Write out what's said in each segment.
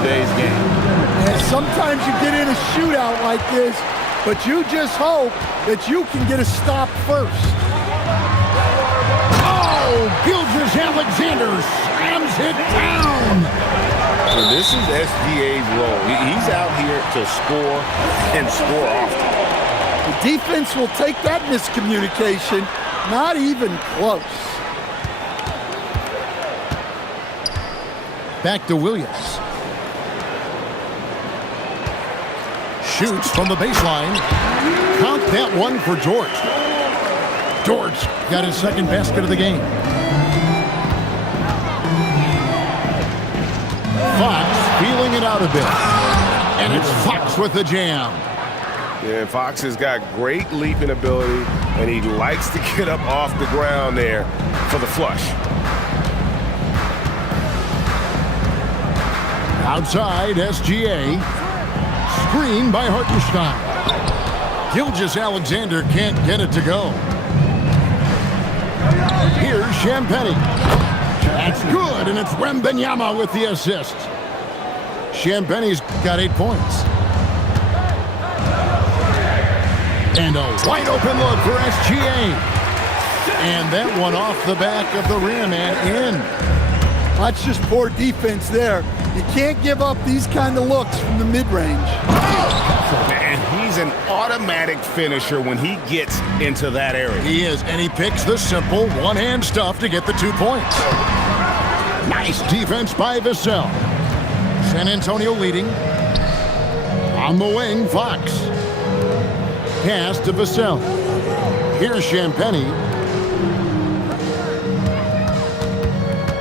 today's game. And sometimes you get in a shootout like this, but you just hope that you can get a stop first. Oh, Gilgeous-Alexander slams it down. So this is SGA's role. He's out here to score and score often. The defense will take that miscommunication. Not even close. Back to Williams. Shoots from the baseline. Count that one for George. George got his second basket of the game. Fox feeling it out a bit. And it's Fox with the jam. Yeah, Fox has got great leaping ability, and he likes to get up off the ground there for the flush. Outside, SGA. Screen by Hartenstein. Gilgeous-Alexander can't get it to go. Here's Champagnie. That's good, and it's Wembanyama with the assist. Champagnie's got 8 points. And a wide open look for SGA. And that one off the back of the rim and in. That's just poor defense there. You can't give up these kind of looks from the mid-range. And he's an automatic finisher when he gets into that area. He is, and he picks the simple one-hand stuff to get the 2 points. Nice defense by Vassell. San Antonio leading. On the wing, Fox. Pass to Vassell. Here's Champagnie.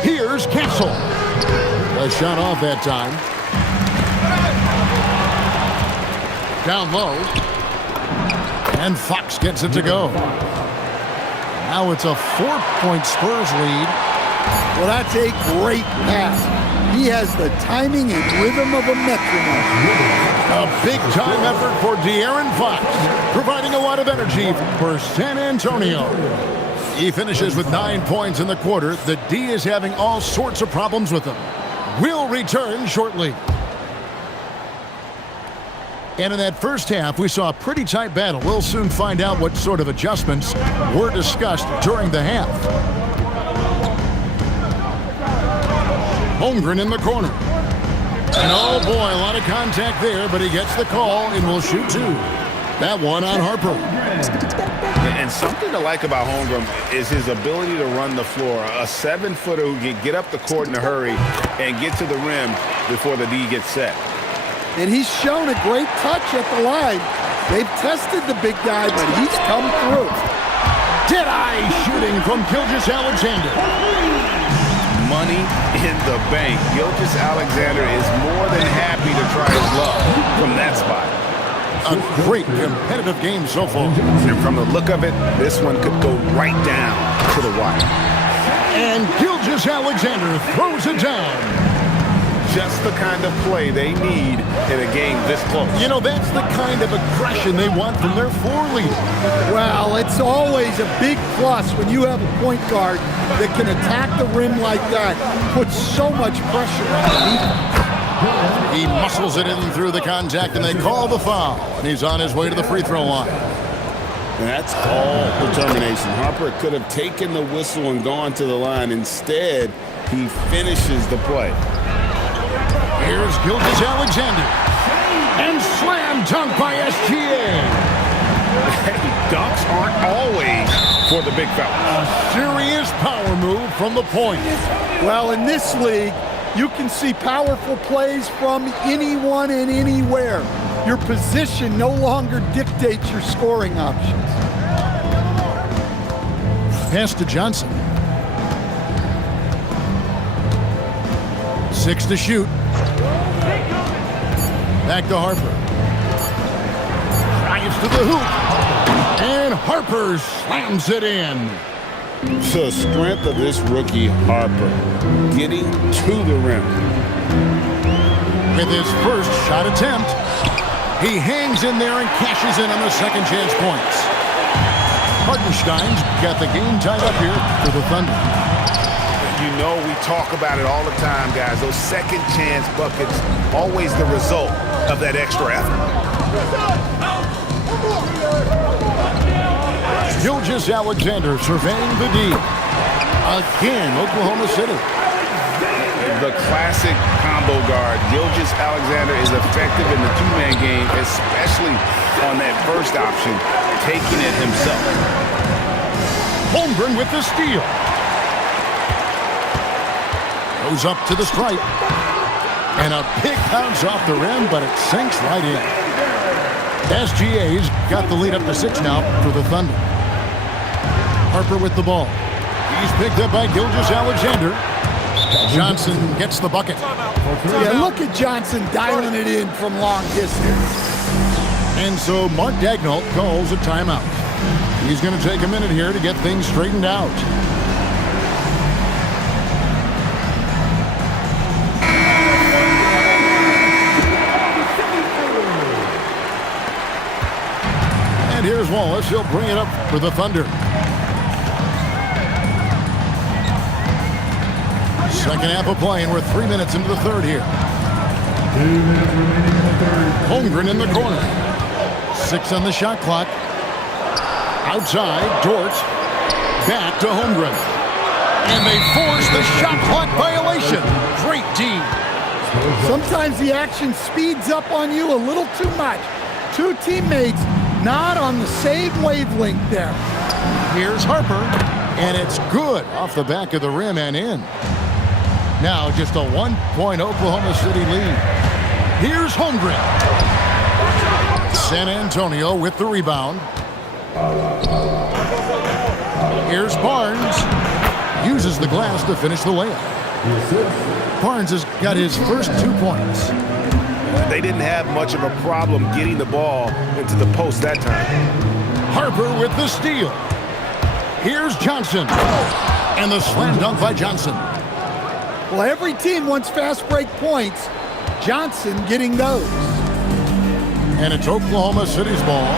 Here's Castle. A shot off that time. Down low. And Fox gets it to go. Now it's a 4-point Spurs lead. Well, that's a great pass. He has the timing and rhythm of a metronome. A big-time effort for De'Aaron Fox, providing a lot of energy for San Antonio. He finishes with 9 points in the quarter. The D is having all sorts of problems with him. We'll return shortly. And in that first half, we saw a pretty tight battle. We'll soon find out what sort of adjustments were discussed during the half. Holmgren in the corner. And oh boy, a lot of contact there, but he gets the call and will shoot 2. That one on Harper. And something to like about Holmgren is his ability to run the floor. A 7-footer who can get up the court in a hurry and get to the rim before the D gets set. And he's shown a great touch at the line. They've tested the big guy, but he's come through. Dead-eye shooting from Gilgeous-Alexander. Money in the bank. Gilgeous-Alexander is more than happy to try his luck from that spot. A great competitive game so far. And from the look of it, this one could go right down to the wire. And Gilgeous-Alexander throws it down. Just the kind of play they need in a game this close. You know, that's the kind of aggression they want from their floor leader. Well, it's always a big plus when you have a point guard that can attack the rim like that, puts so much pressure on the defense. He muscles it in through the contact, and they call the foul. And he's on his way to the free throw line. And that's all determination. Harper could have taken the whistle and gone to the line. Instead, he finishes the play. Here's Gilgeous-Alexander. And slam dunk by SGA. Hey, dunks aren't always for the big fella. A serious power move from the point. Well, in this league, you can see powerful plays from anyone and anywhere. Your position no longer dictates your scoring options. Pass to Johnson. 6 to shoot. Back to Harper. Drives to the hoop. And Harper slams it in. The strength of this rookie, Harper, getting to the rim. With his first shot attempt, he hangs in there and cashes in on the second chance points. Hartenstein's got the game tied up here for the Thunder. You know we talk about it all the time, guys. Those second chance buckets, always the result of that extra effort. Gilgeous-Alexander surveying the D. Again, Oklahoma City. The classic combo guard. Gilgeous-Alexander is effective in the two-man game, especially on that first option, taking it himself. Holmgren with the steal. Goes up to the stripe. And a big bounce off the rim, but it sinks right in. SGA's got the lead up to 6 now for the Thunder. Harper with the ball. He's picked up by Gilgeous-Alexander. Johnson gets the bucket. Yeah, look at Johnson dialing it in from long distance. And so Mark Daigneault calls a timeout. He's going to take a minute here to get things straightened out. And here's Wallace. He'll bring it up for the Thunder. Second half of play, and we're 3 minutes into the third here. 2 minutes remaining in the third. Holmgren in the corner. 6 on the shot clock. Outside, Dort. Back to Holmgren. And they force the shot clock violation. Great D. Sometimes the action speeds up on you a little too much. Two teammates not on the same wavelength there. Here's Harper. And it's good off the back of the rim and in. Now just a 1-point Oklahoma City lead. Here's Holmgren. San Antonio with the rebound. Here's Barnes. Uses the glass to finish the layup. Barnes has got his first 2 points. They didn't have much of a problem getting the ball into the post that time. Harper with the steal. Here's Johnson. And the slam dunk by Johnson. Well, every team wants fast break points. Johnson getting those. And it's Oklahoma City's ball.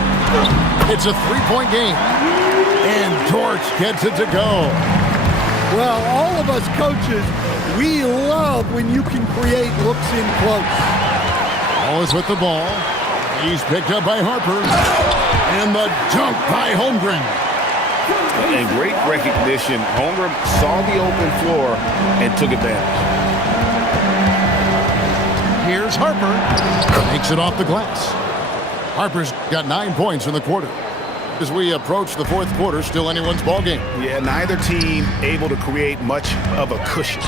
It's a 3-point game. And Torch gets it to go. Well, all of us coaches, we love when you can create looks in close. Wallace with the ball. He's picked up by Harper. And the dunk by Holmgren. And great recognition. Holmgren saw the open floor and took advantage. Here's Harper. Takes it off the glass. Harper's got 9 points in the quarter. As we approach the fourth quarter, still anyone's ball game. Yeah, neither team able to create much of a cushion.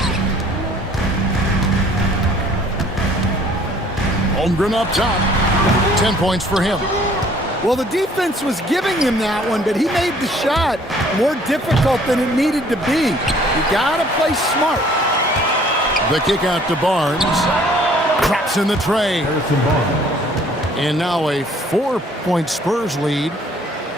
Holmgren up top. 10 points for him. Well, the defense was giving him that one, but he made the shot more difficult than it needed to be. You gotta play smart. The kick out to Barnes. Drops in the tray. And now a 4-point Spurs lead.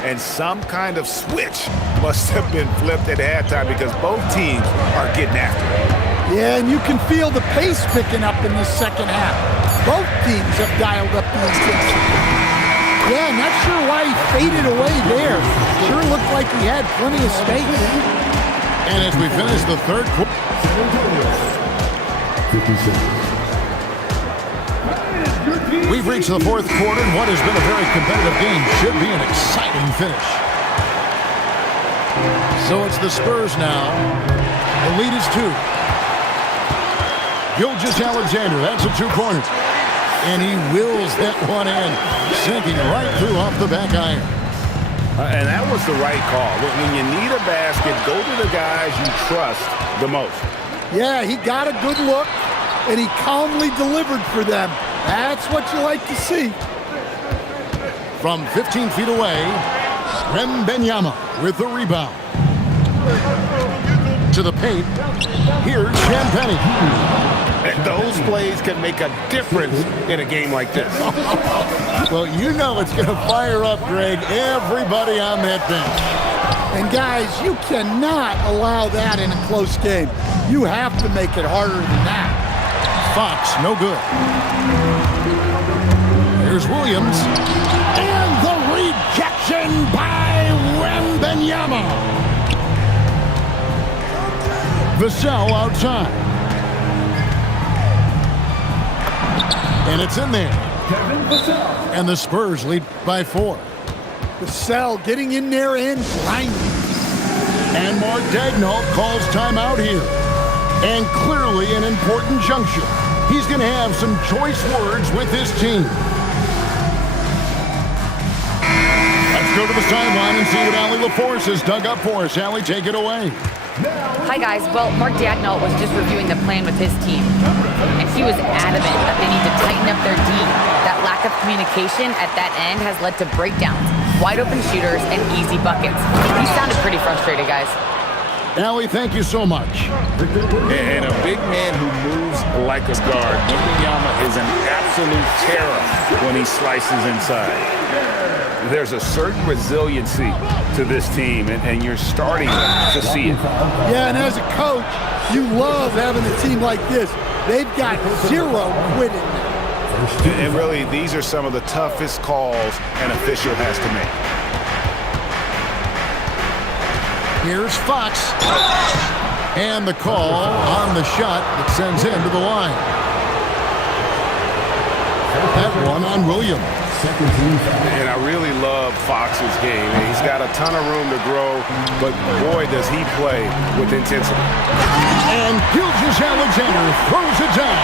And some kind of switch must have been flipped at halftime because both teams are getting after it. Yeah, and you can feel the pace picking up in the second half. Both teams have dialed up the intensity. Yeah, not sure why he faded away there. Sure looked like he had plenty of space. And as we finish the third quarter. 56. We've reached the fourth quarter, and what has been a very competitive game should be an exciting finish. So it's the Spurs now. The lead is 2. Gilgeous-Alexander, that's a 2-pointer. And he wills that one in, sinking right through off the back iron. And that was the right call. When you need a basket, go to the guys you trust the most. Yeah, he got a good look, and he calmly delivered for them. That's what you like to see. From 15 feet away, Wembanyama with the rebound. To the paint, here's Champagnie. And those plays can make a difference in a game like this. Well, you know it's going to fire up, Greg, everybody on that bench. And guys, you cannot allow that in a close game. You have to make it harder than that. Fox, no good. Here's Williams. And the rejection by Wembanyama. Vassell outside. And it's in there. And the Spurs lead by 4. Vassell getting in there and grinding. And Mark Daigneault calls timeout here. And clearly an important juncture. He's going to have some choice words with his team. Let's go to the sideline and see what Allie LaForce has dug up for us. Allie, take it away. Hi, guys. Well, Mark Daigneault was just reviewing the plan with his team, and he was adamant that they need to tighten up their D. That lack of communication at that end has led to breakdowns, wide-open shooters, and easy buckets. He sounded pretty frustrated, guys. Allie, thank you so much. And a big man who moves like a guard. Wembanyama is an absolute terror when he slices inside. There's a certain resiliency to this team, and you're starting to see it. Yeah, and as a coach, you love having a team like this. They've got zero quitting now. And really, these are some of the toughest calls an official has to make. Here's Fox. And the call on the shot that sends him to the line. That one on Williams. And I really love Fox's game. He's got a ton of room to grow, but boy, does he play with intensity. And Gilgeous-Alexander throws it down.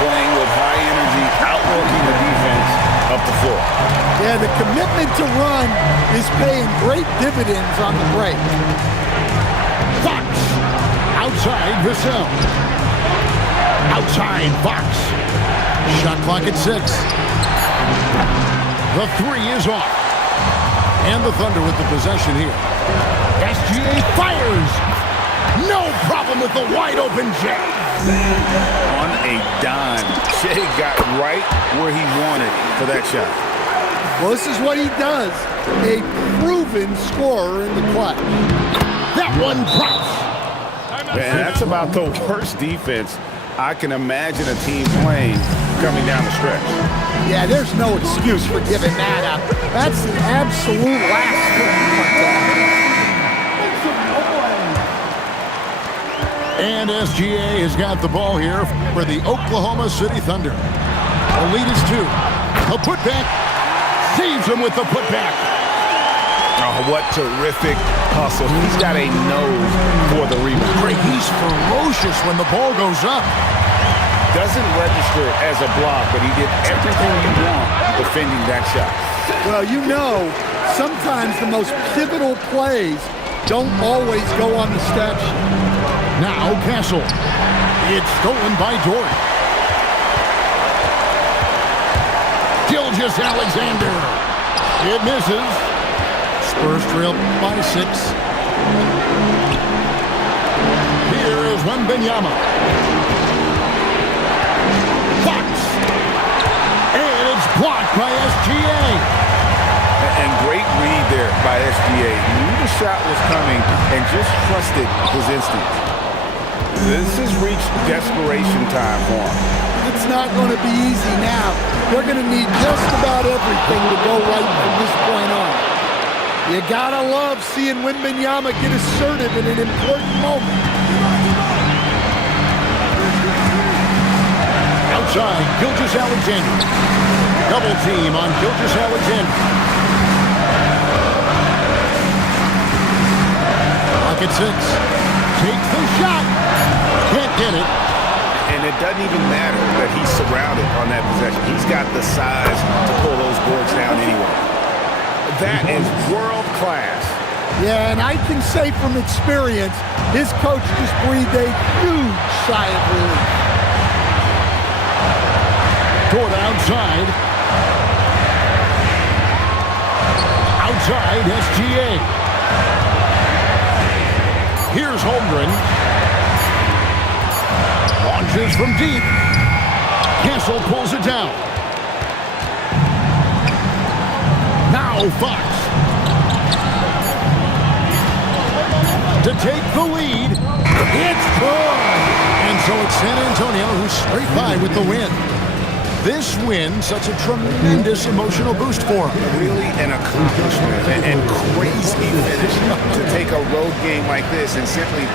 Playing with high energy, outworking the defense up the floor. Yeah, the commitment to run is paying great dividends on the break. Fox. Outside Vassell. Outside Fox. Shot clock at 6. The 3 is off. And the Thunder with the possession here. SGA fires. No problem with the wide open Jay. On a dime, Shea got right where he wanted for that shot. Well, this is what he does. A proven scorer in the clutch. That one drops. Man, that's about the worst defense I can imagine a team playing coming down the stretch. Yeah, there's no excuse for giving that up. That's the absolute last thing. And SGA has got the ball here for the Oklahoma City Thunder. The lead is 2. A putback. Saves him with the putback. Oh, what terrific hustle. He's got a nose for the rebound. Great. He's ferocious when the ball goes up. Doesn't register as a block, but he did everything you want defending that shot. Well, you know, sometimes the most pivotal plays don't always go on the stat sheet. Now Castle. It's stolen by Dort. Gilgeous-Alexander. It misses. Spurs trail by 6. Here is Wembanyama. Fox. And it's blocked by SGA. And great read there by SGA. Knew the shot was coming and just trusted his instincts. This has reached desperation time for him. It's not going to be easy now. They're going to need just about everything to go right from this point on. You got to love seeing Wembanyama get assertive in an important moment. Outside, Gilgeous-Alexander. Double team on Gilgeous-Alexander. Pocket 6. Takes the shot. Can't get it. And it doesn't even matter that he's surrounded on that possession. He's got the size to pull those boards down anyway. That is world class. Yeah, and I can say from experience, his coach just breathed a huge sigh of relief. Toward outside. Outside, SGA. Here's Holmgren. Launches from deep. Castle pulls it down. Now Fox. To take the lead. It's good. And so it's San Antonio who's straight by with the win. This win, such a tremendous emotional boost for him. Really an accomplishment and crazy finish to take a road game like this and simply